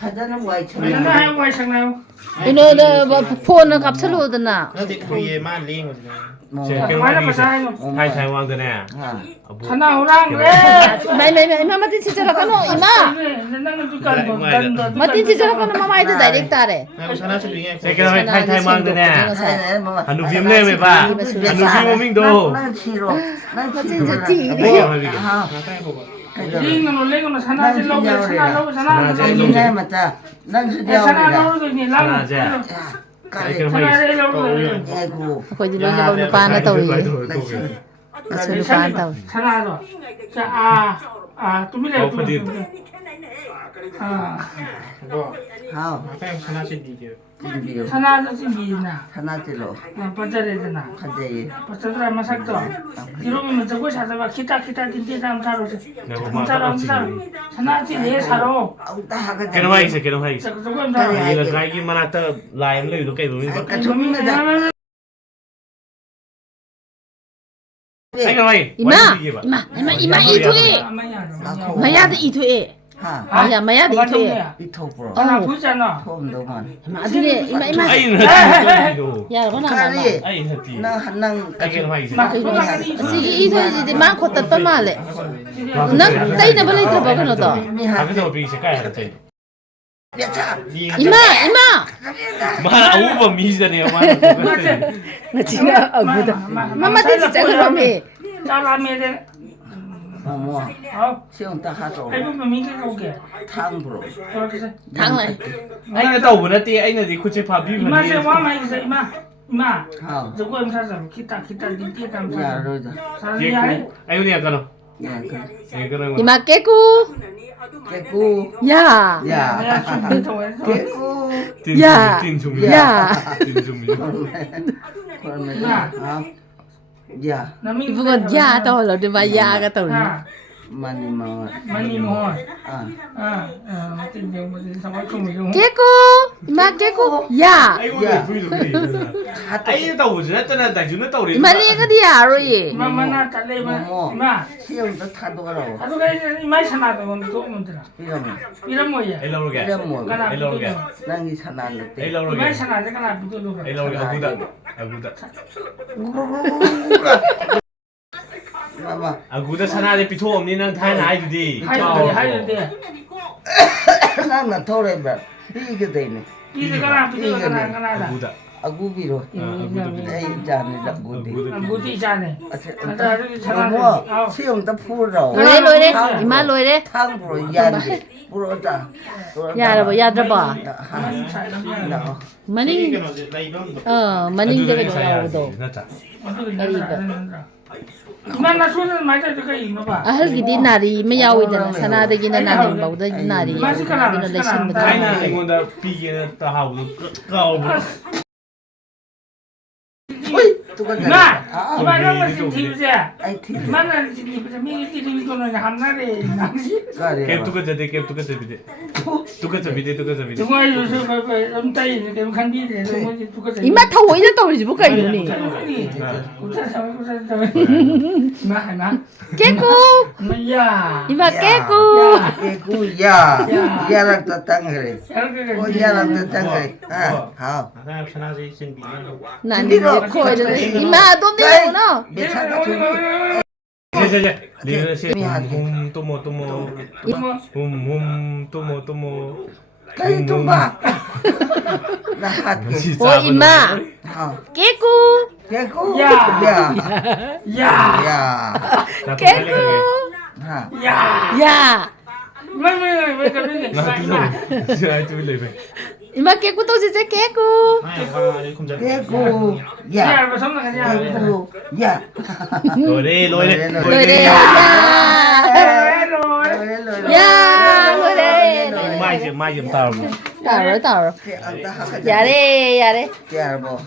하자는 와이 참. 하나 와이 상나요? 이노 폰을 값을로드나. nó thì khuya mà liên rồi 뭐. 많이 가자요. hai thằng hoàng từ nè 아. 하나 오랑 그래. 마이 마틴 치자라 카노 이마. 마틴 치자라 카노 마마이드 다이렉타레. sao nó sẽ bị nghe sẽ cái hai thằng hoàng từ nè hắn được viêm lên mày ba hắn được viêm mình đồ 난 싫어. 난 마틴 싫어. 좋지. 아. 링은 랭은 하나 질러 하나 하나 네 맞다. 난 수디야. 하나 넣어도 이제 랑. cái 하나 mày 내려고. 아이고. 거기 로저 누파나 타오이. 그래서 누파나 타오. 하나도. 자, 좀 이래. 아. các em sao nó sẽ đi được 비비요. 하나도 지미나. 하나질로. 빠져야되나. 한대. 빠져라 마삭도. 이러면 저거 사다가 기타 딘디담 사러. 사람 하나지 내 사러. cái nó hay sẽ cái nó hay 저거 cái là cái gì mà nó tơ lại nó được cái rồi 아까 좀이다. cái nó hay 이마 이토에. 마야드 이토에. 하. 아야 마야드 이토에. 이토브로. 하나 보잖아. 톰 너만. 아들이 이마. ai là đồ 야, 그나 까리. ai là gì 나 한낭 cái nó hay sẽ 이 이토에지 많고 땄다 말래. 나 따이나 벌레 있다 봐 그노도. cái đồ bị sẽ cái là thế 야차. 이마. mà ấu mà mi ra nè mà 나 진짜 아구다. 마마티 진짜 그러면. 잘라면 어머. 어. 시험 딱 하죠. 해보면 민기가 오게. 탕브로. 그렇게 당래. anh là tàu của nó thì anh là gì không chơi phá bi mà 이마세 와마 있어 이마. 하. 저거 사서 기타 딘디담 야, 사러. 로자. 사람이 아니. anh có cái nào 야, 그. cái cái 이마 깨고. 깨꾸. 야. 야. 내가 준비 통해서. 깨꾸. 야. tiền dùng 야. tiền dùng 그러면 아. 야. 이분은 야 떠올라. 내 야가 떠올라. 많이 먹어. 많이 먹어. 아. 진짜 무슨 상황 좀 깨고. 이마 깨고. 야. anh có thể vui được gì anh tàu của nó tên là đại chúng nó tàu đến 이마 리가 디아로이. 이마나 달래마. 이마. 시험도 타도 가라고. 나도 그래 이마 사나도 또 문제라. 이러면. 이런 뭐야. anh lâu rồi kìa 이러면 뭐. 가나. anh lâu rồi kìa 난이 사나는데. anh lâu rồi 이마 kìa 사나 내가 나 비도록. anh lâu rồi Aguda 봐봐. Aguda 산하에 비토 없니 난 다이나 아이들이 하이도 돼. 나는 토레바. 이게 되네. 비도가나 가나. Aguda 아구비로. 에이 자네다 고디. 무디 자네. 뭐 시험도 풀어. 로이래. 이마 로이래. 탕으로 야지. 풀어자. 야라고 야들봐. 나. 마니. 마니 되게 나오도. 이만나 소리는 맞아 저거 이거 봐. 아할기디 나리 마야오이잖아. 사나데기나 나리 바우다 나리. 나리는 레슨부터. 다이나 이거다 비기는 다 하고 까오 나 이만한 것은 팀이야. 아이 티. 이만한 팀이 미리 거는 한나래 낭시. 가래. kem tu kerja deh kem tu kerja bide 정말 요새 그 엄따이 그 간디데 그 거지. 이마 다 오이다 떠올리지 못가 이러니. 마 깨고. 야. 이마 깨고. 깨구야. 야락도 땅그래. 야락도 땅그래. 아. Sao sana gì xin bị 나니 코이를 이마 또 내려오나. 미쳤다. 제제제 리는 시 또뭐 또뭐 까이 좀 봐. 나 할게. 오 이마 깨고. 깨구. 야. 야. 야. 깨고. 하. 야. 야. 왜 그러니? ai tôi lấy về 이마 깨고 또 진짜 깨고. không dẫn 깨구. 야. 야, 뭐 성나 그냥. 깨구. 야. rồi đi lôi đi 노래. 야. 야 노래. mai dùm tao 따로. 야래. 야래 야래. 야 뭐.